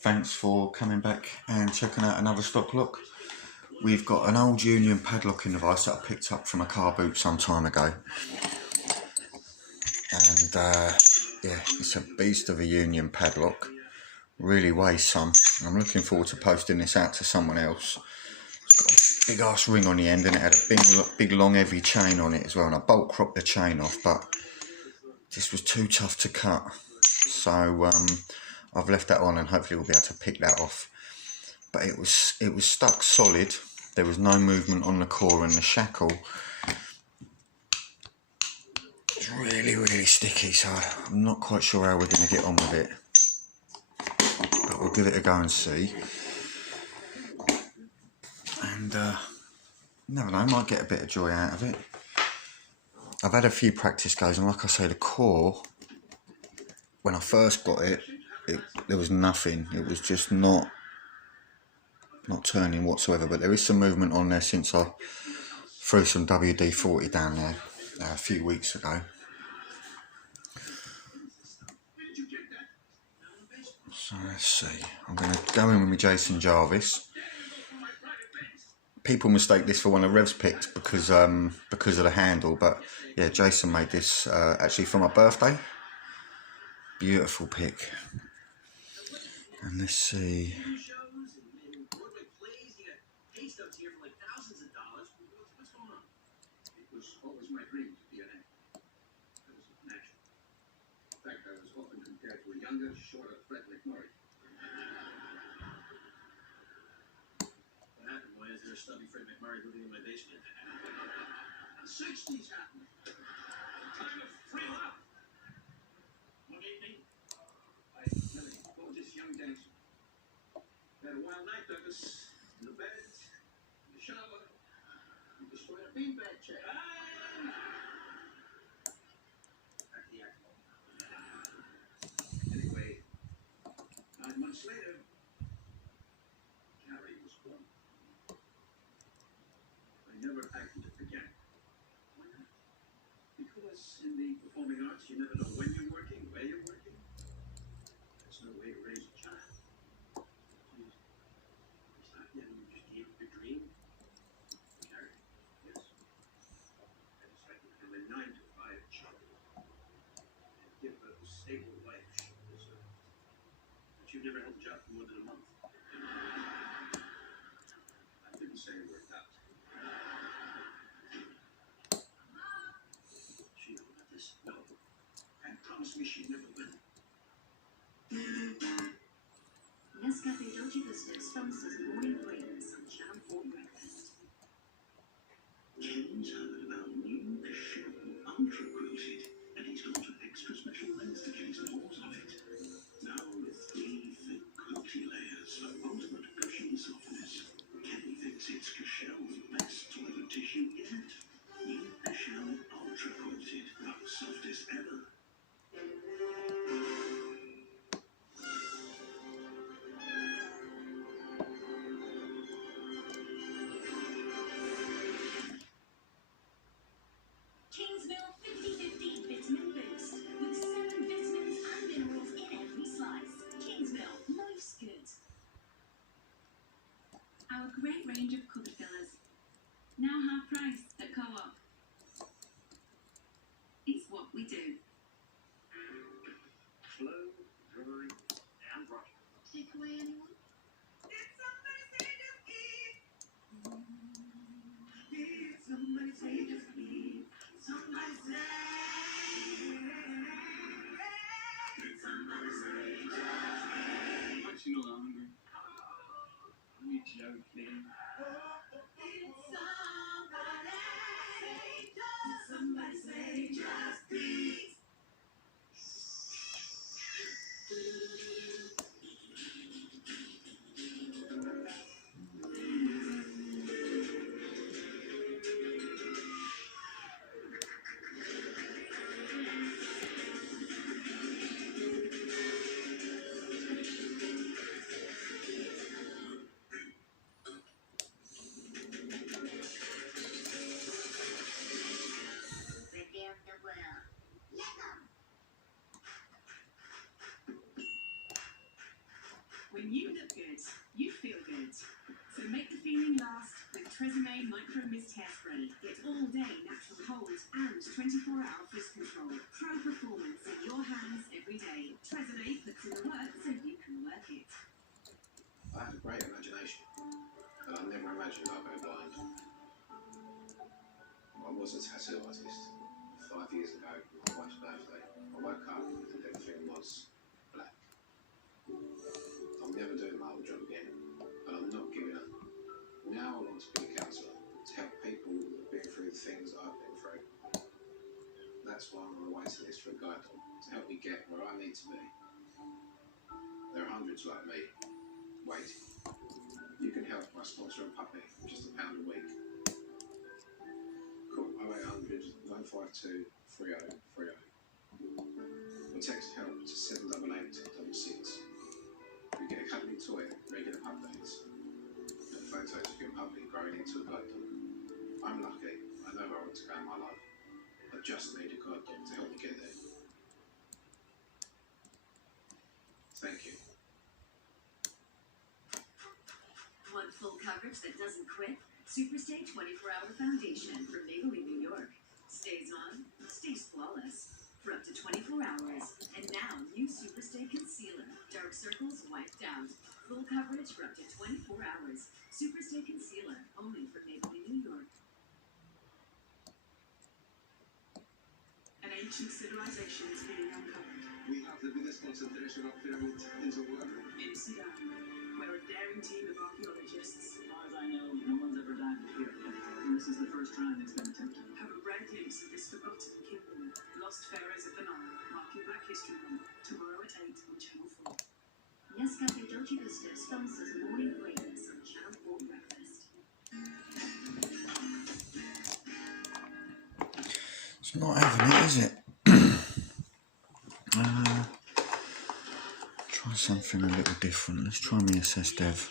Thanks for coming back and checking out another stock lock. We've got an old Union padlocking device that I picked up from a car boot some time ago. And yeah, it's a beast of a Union padlock. Really weighs some. I'm looking forward to posting this out to someone else. It's got a big ass ring on the end and it had a big long heavy chain on it as well. And I bolt cropped the chain off, but this was too tough to cut. So I've left that on and hopefully we'll be able to pick that off. But it was stuck solid. There was no movement on the core, and the shackle is really sticky, so I'm not quite sure how we're going to get on with it, but we'll give it a go and see. And never know, might get a bit of joy out of it. I've had a few practice goes, and like I say, the core, when I first got it, there was nothing. It was just not turning whatsoever, but there is some movement on there since I threw some WD-40 down there a few weeks ago. So let's see, I'm going to go in with my Jason Jarvis. People mistake this for one of Rev's picks because of the handle, but yeah, Jason made this actually for my birthday. Beautiful pick. And let's see. Shorter Fred McMurray. What happened? Why is there a stubby Fred McMurray living in my basement? The 60s happened. Time to free up. One evening, I met a gorgeous young dancer. Had a wild night, Douglas. In the bed, in the shower, we destroyed a beanbag chair. Anyway, 9 months later, Carrie was born. I never acted it again. Why not? Because in the performing arts, you never know when you're working, where you're working. There's no way to raise a child. It's not yet. You just gave up your dream. Carrie, yes. I decided to become a 9-to-5 job and give her the stable life she deserved. But you never held a job for more than a month. I didn't say it worked out. She knew about this? No. And promised me she'd never will. Nescafe Dolce Gusto sponsors morning break and sunshine for breakfast. Ken's heard about new Shell Ultra Coated, and he's got an extra special lens to case more of it. Now with 3 thick quilty layers for ultimate cushion softness. Kenny thinks it's Shell's best toilet tissue yet. New Shell Ultra Coated, the softest ever. Kingsmill 50/50 Vitamin Boost with 7 vitamins and minerals in every slice. Kingsmill, life's good. Our great range of colour fillers, now half price at Co-op. It's what we do. Flow, dry, and bright. Take away anyone? Somebody say just please. Somebody say. Somebody say just please. But you know I'm hungry. I need you, please. Somebody say just please. When you look good, you feel good. So make the feeling last with Tresemme Micro Mist Hairspray. Get all-day natural hold and 24-hour frizz control. Pro performance in your hands every day. Tresemme puts in the work so you can work it. I had a great imagination, but I never imagined I'd go blind. I was a tattoo artist. 5 years ago, my wife's birthday, I woke up and everything was black. I'm never doing my old job again, but I'm not giving up. Now I want to be a counsellor, to help people that have been through the things that I've been through. That's why I'm on a waiting list for a guide dog, to help me get where I need to be. There are hundreds like me, waiting. You can help by sponsoring a puppy, just £1 a week. Call 0800 952 3030. Or text help to 78866. You get a company toy, regular updates, and photos of your puppy growing into a guide dog. I'm lucky. I know where I want to go in my life. I just need a guide dog to help me get there. Thank you. Want full coverage that doesn't quit? Superstay 24-hour foundation from Maybelline, New York. Stays on, stays flawless for up to 24 hours. And now, new Superstay Concealer. Dark circles wiped out. Full coverage for up to 24 hours. Superstay Concealer, only from Maybelline, New York. An ancient civilization is being uncovered. We have the biggest concentration of pyramids in the world. In Sudan, where a daring team of archaeologists, As far as I know, no one's ever died here. And this is the first time it's been attempted. have a rare glimpse of this forgotten kingdom. Lost Pharaohs of the Nile, marking Black History Month, tomorrow at 8 on Channel 4. Nescafe Dolce Gusto sponsors Morning Greatness on Channel 4 Breakfast. It's not having it, is it? Try something a little different. Let's try me assess dev.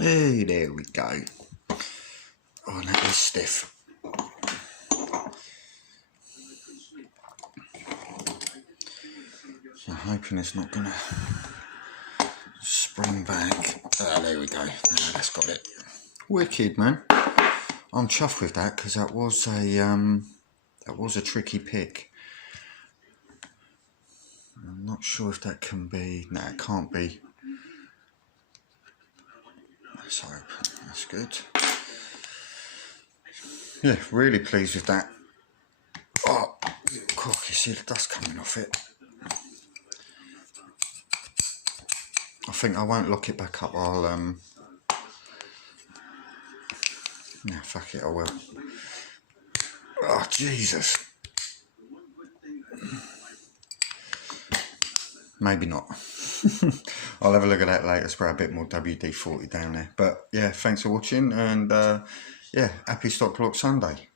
Hey, there we go. Oh, that is stiff. So I'm hoping it's not going to spring back. There we go. No, that's got it. Wicked, man. I'm chuffed with that because that was a tricky pick. I'm not sure if that can be. No, it can't be. Let's open. That's good. Yeah, really pleased with that. Oh, God, you see the dust coming off it. I think I won't lock it back up. I'll no, fuck it, I will. Oh, Jesus. Maybe not. I'll have a look at that later, spray a bit more WD-40 down there. But yeah, thanks for watching, and yeah, happy Stock Lock Sunday.